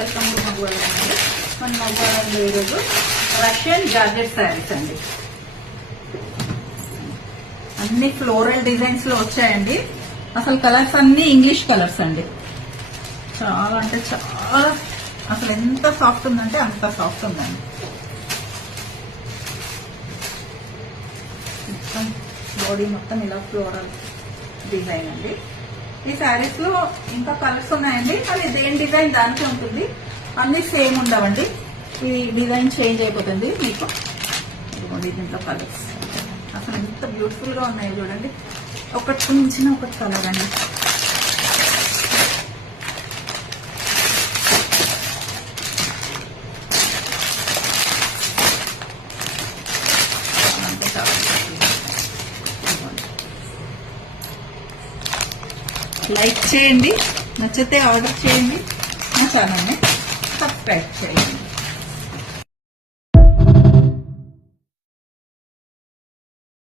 మన మగవాళ్ళు ఈరోజు రష్యన్ జార్జెట్ శారీస్ అండి. అన్ని ఫ్లోరల్ డిజైన్స్ లో వచ్చాయండి. అసలు కలర్స్ అన్ని ఇంగ్లీష్ కలర్స్ అండి. చాలా అంటే చాలా, అసలు ఎంత సాఫ్ట్ ఉందంటే అంత సాఫ్ట్ ఉందండి. మొత్తం బాడీ మొత్తం ఇలా ఫ్లోరల్ డిజైన్ అండి. ఈ శారీస్ లో ఇంకా కలర్స్ ఉన్నాయండి, కానీ దేని డిజైన్ దానికి ఉంటుంది. అన్ని సేమ్ ఉండవండి, ఈ డిజైన్ చేంజ్ అయిపోతుంది మీకు. దీంట్లో కలర్స్ అసలు ఎంత బ్యూటిఫుల్ గా ఉన్నాయి చూడండి. ఒకటి మించిన ఒకటి కలర్ అండి. లైక్ చేయండి, నచ్చితే ఆర్డర్ చేయండి, మా ఛానల్ని సబ్స్క్రైబ్ చేయండి.